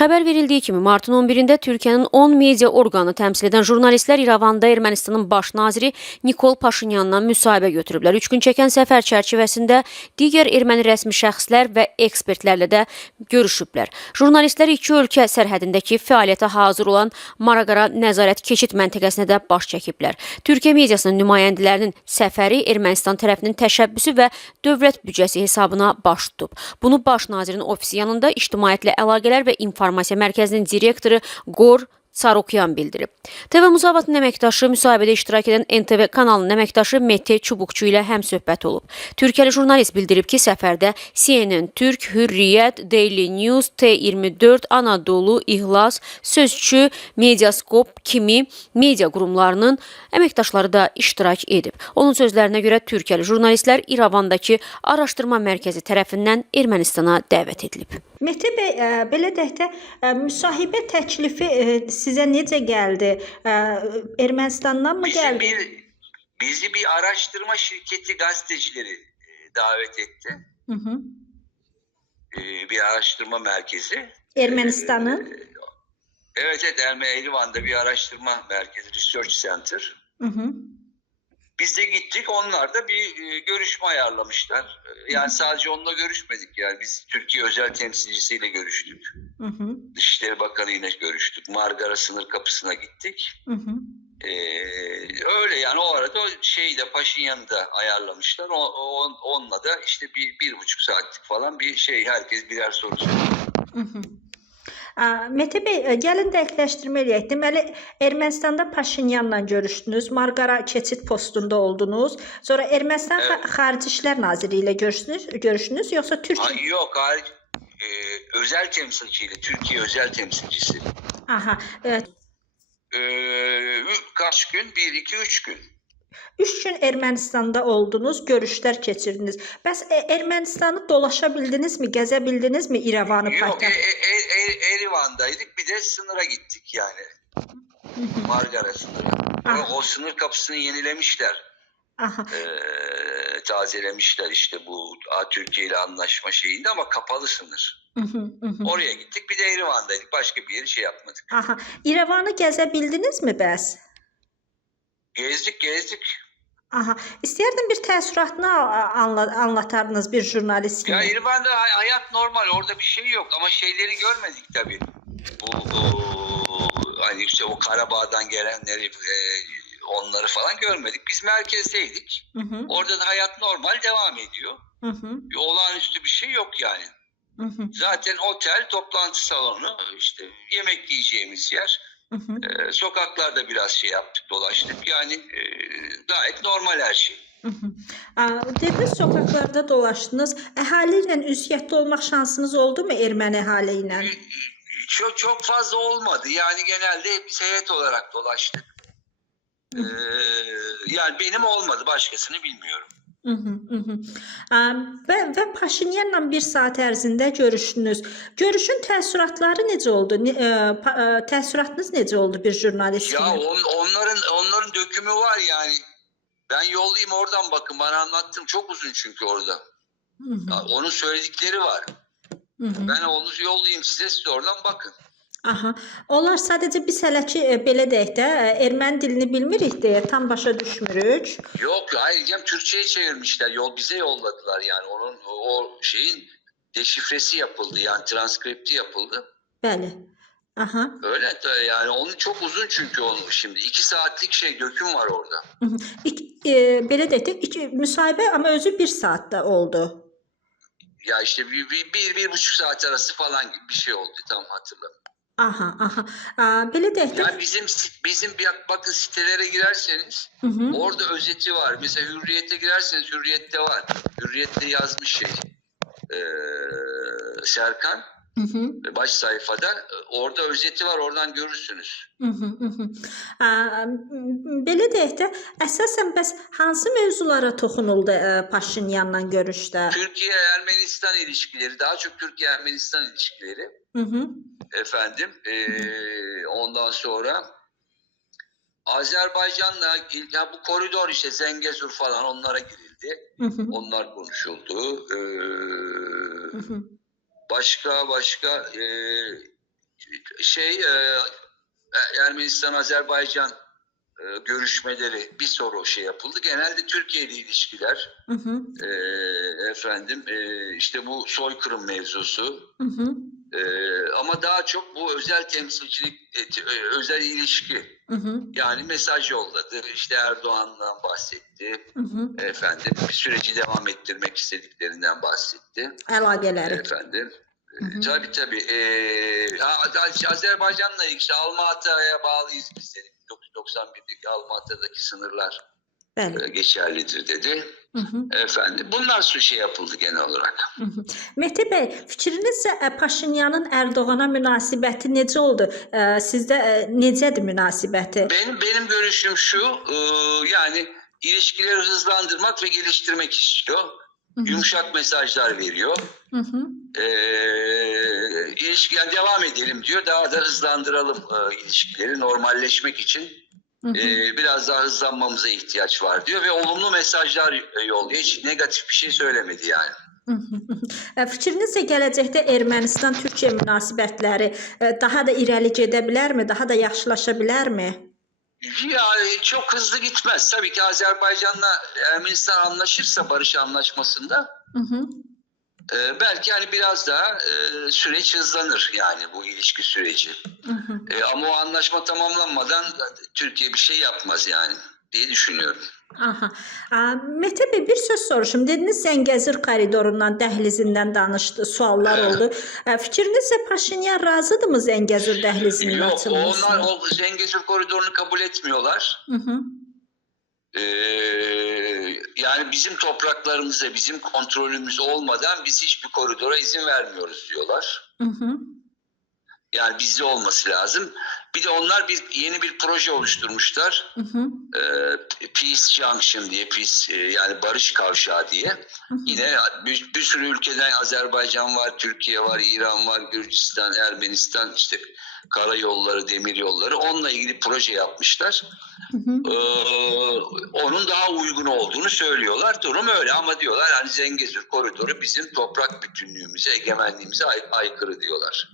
Xəbər verildiyi kimi, martın 11-də Türkiyənin 10 media orqanı təmsil edən jurnalistlər İrəvanda Ermənistanın baş naziri Nikol Paşinyanla müsahibə götürüblər. 3 gün çəkən səfər çərçivəsində digər erməni rəsmi şəxslər və ekspertlərlə də görüşüblər. Jurnalistlər iki ölkə sərhədindəki fəaliyyətə hazır olan Maraqara nəzarət keçid məntəqəsinə də baş çəkiblər. Türkiyə mediasının nümayəndələrinin səfəri Ermənistan tərəfinin təşəbbüsü və dövlət büdcəsi hesabına baş tutub. Bunu baş nazirin ofisi yanında İctimaiyyətlə əlaqələr və İnformasiya Mərkəzinin direktoru Qor Sarokyan bildirib. TV Musavatın əməkdaşı müsahibədə iştirak edən NTV kanalının əməkdaşı Mete Çubuqçu ilə həmsöhbət olub. Türkiyəli jurnalist bildirib ki, səfərdə CNN, Türk, Hürriyyət, Daily News, T24, Anadolu, İhlas, Sözçü, Mediaskop kimi media qurumlarının əməkdaşları da iştirak edib. Onun sözlərinə görə Türkiyəli jurnalistlər İrəvandakı araşdırma mərkəzi tərəfindən Ermənistana dəvət edilib. Mete bəy, belə deyək də, müsahibə təklifi sizə necə gəldi? Ermənistandan mı gəldi? Bizi bir araştırma şirketi gazetecileri davet etti. Hı hı. Bir araştırma merkezi. Ermenistan'ın? Evet, Erivan'da bir araştırma merkezi, Research Center. Hı hı. Biz de gittik, onlar da bir görüşme ayarlamışlar. Yani sadece onunla görüşmedik, yani biz Türkiye özel temsilcisiyle görüştük. Hı hı. Dışişleri Bakanı ile görüştük. Margara sınır kapısına gittik. Hı hı. Öyle yani, o arada Paşinyan'ı da ayarlamışlar. Onunla da işte bir buçuk saatlik falan bir herkes birer soru soruyor. Mete bəy, gəlin dəqiqləşdirmə eləyək. Deməli, Ermənistanda Paşinyanla görüşdünüz, Marqara keçid postunda oldunuz. Sonra Ermənistan Xarici İşlər Naziri ilə görüşdünüz, yoxsa Türkiyə? Yok, özel temsilciyle, Türkiye özel temsilcisi. Aha, evet. Kaç gün? 1, 2, 3 gün. 3 gün Ermənistanda oldunuz, görüşlər keçirdiniz. Bəs Ermənistanı dolaşa bildinizmi, gəzə bildinizmi İrəvanı paytaxt? Yok, Erivan'daydık, bir de sınıra gittik yani. Margara sınırı. O sınır kapısını yenilemişler. Aha. Tazelemişler işte bu Türkiye ile anlaşma şeyinde, ama kapalı sınır. Oraya gittik, bir de Erivan'daydık. Başka bir yeri yapmadık. Aha. İrəvanı gəzə bildinizmi bəs? Gezdik. Aha. İstəyərdim bir təəssüratını anlatardınız bir jurnalist kimi. Ya İrvan'da hayat normal, orada bir şey yok, ama şeyleri görmedik tabii. Hani işte o Karabağ'dan gelenleri, onları falan görmedik. Biz merkezdeydik. Orada da hayat normal devam ediyor. Bir olağanüstü bir şey yok yani. Zaten otel, toplantı salonu, işte yemek yiyeceğimiz yer. Sokaklarda biraz yaptık, dolaştık. Yani gayet normal her şey. Dediniz, sokaklarda dolaşdınız. Əhali ilə ünsiyyətdə olmaq şansınız oldu mu erməni əhali ilə? Çok fazla olmadı. Yani genelde biz heyet olarak dolaştık. Yani benim olmadı, başkasını bilmiyorum. Və Paşinyanla bir saat ərzində görüşdünüz. Görüşün təəssüratları necə oldu? Təəssüratınız necə oldu bir jurnalist kimi? Ya onların dökümü var yani. Ben yollayayım, oradan bakın. Bana anlattım. Çok uzun çünkü orada. Onun söyledikleri var. Ben onu yollayayım size, siz oradan bakın. Aha. Onlar sadəcə biz hələ ki, belə deyək də, erməni dilini bilmirik deyə tam başa düşmürük. Yok, hayır, Türkçe'ye çevirmişler. Bize yolladılar yani. O şeyin deşifresi yapıldı, yani transkripti yapıldı. Bəli. Aha. Öyle de yani, onun çok uzun çünkü şimdi 2 saatlik döküm var orada. Belə deyək də, müsahibə ama özü 1 saatdə oldu. Ya işte bir buçuk saat arası falan gibi bir şey oldu, tam hatırlamıyorum. Aha. Belə deyək də. Yani bizim bakın, sitelere girerseniz orada özeti var. Mesela Hürriyet'e girerseniz Hürriyet'te var. Hürriyet'te yazmış Serkan. Baş sayfada orada özeti var, oradan görürsünüz. Belə deyək də, əsasən bəs hansı mövzulara toxunuldu Paşinyanla görüşdə? Türkiye-Ermenistan ilişkileri, daha çok Türkiye-Ermenistan ilişkileri. Efendim, ondan sonra Azerbaycan'la bu koridor, işte Zengezur falan, onlara girildi. Onlar konuşuldu. Başka Ermenistan-Azerbaycan görüşmeleri bir soru yapıldı. Genelde Türkiye ile ilişkiler, işte bu soykırım mevzusu, ama daha çok bu özel temsilcilik, özel ilişki. Yani mesaj yolladı. İşte Erdoğan'dan bahsetti. Bir süreci devam ettirmek istediklerinden bahsetti. Əlaqələri. Tabii. Azerbaycan'la ilgili işte Almata'ya bağlıyız biz dedik. 1991'deki Almata'daki sınırlar geçerlidir dedi. Bunlar yapıldı genel olarak. Mehdi bəy, fikrinizcə Paşinyanın Erdoğan'a münasibəti necə oldu? Sizdə necədir münasibəti? Benim görüşüm şu, yani ilişkileri hızlandırmak ve geliştirmek istiyor. Yumuşak mesajlar veriyor. Yani devam edelim diyor. Daha da hızlandıralım ilişkileri normalleşmek için. Biraz daha hızlanmamıza ihtiyaç var diyor ve olumlu mesajlar yolluyor. Hiç negatif bir şey söylemedi yani. Fikrinizcə gələcəkdə Ermənistan-Türkiyə münasibətləri daha da irəli gedə bilərmi? Daha da yaxşılaşa bilərmi? Ya çok hızlı gitmez. Tabii ki Azerbaycan'la Ermenistan anlaşırsa barış anlaşmasında belki hani biraz daha süreç hızlanır yani bu ilişki süreci. Ama o anlaşma tamamlanmadan Türkiye bir şey yapmaz yani diye düşünüyorum. Mehdi bəy, bir söz soruşum. Dediniz Zəngəzur koridorundan, dəhlizindən danışdı, suallar oldu. Fikrinizcə Paşinyan razıdırmı Zəngəzur dəhlizinin açılmasına? Onlar o Zəngəzur koridorunu kabul etmiyorlar. Yani bizim topraklarımızda, bizim kontrolümüz olmadan biz hiçbir koridora izin vermiyoruz diyorlar. Yani bizde olması lazım. Bir de onlar yeni bir proje oluşturmuşlar. Peace Junction diye, yani barış kavşağı diye. Yine bir sürü ülkeden Azerbaycan var, Türkiye var, İran var, Gürcistan, Ermenistan, işte karayolları, demiryolları. Onunla ilgili proje yapmışlar. Onun daha uygun olduğunu söylüyorlar. Durum öyle ama diyorlar hani Zengezur koridoru bizim toprak bütünlüğümüze, egemenliğimize aykırı diyorlar.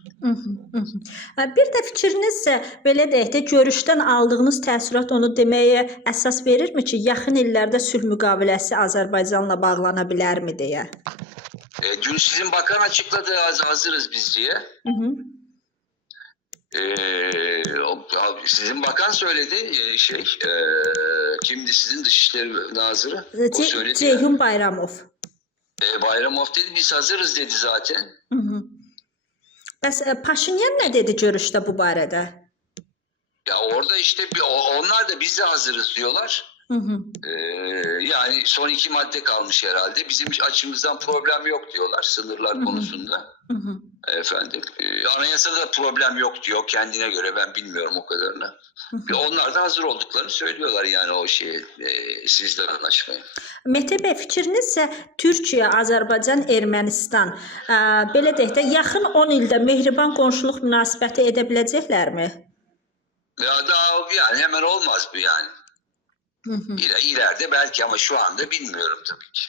Bir də fikrinizcə, belə deyək də, görüşdən aldığınız təəssürat onu deməyə əsas verirmi ki, yaxın illərdə sülh müqaviləsi Azərbaycanla bağlana bilərmi deyə? Dün sizin bakan açıkladı, hazırız biz diye. Sizin bakan söyledi kimdi sizin Dışişleri Nazırı? O söyledi. Ceyhun Bayramov. Bayramov dedi biz hazırız dedi zaten. Bəs Paşinyan nə dedi görüşdə bu barədə? Ya orada işte onlar da biz de hazırız diyorlar. Yani son 2 madde kalmış herhalde. Bizim açımızdan problem yok diyorlar sınırlar konusunda. Anayasada da problem yok diyor kendine göre, ben bilmiyorum o kadarını. Onlar da hazır olduklarını söylüyorlar yani o sizle anlaşmaya. Mehdi bəy, fikrinizcə Türkiyə, Azərbaycan, Ermənistan belə deyək də yaxın 10 ildə mehriban qonşuluq münasibəti edə biləcəklərmi? Ya daha yani hemen olmaz bu yani. İleride belki ama şu anda bilmiyorum tabii ki.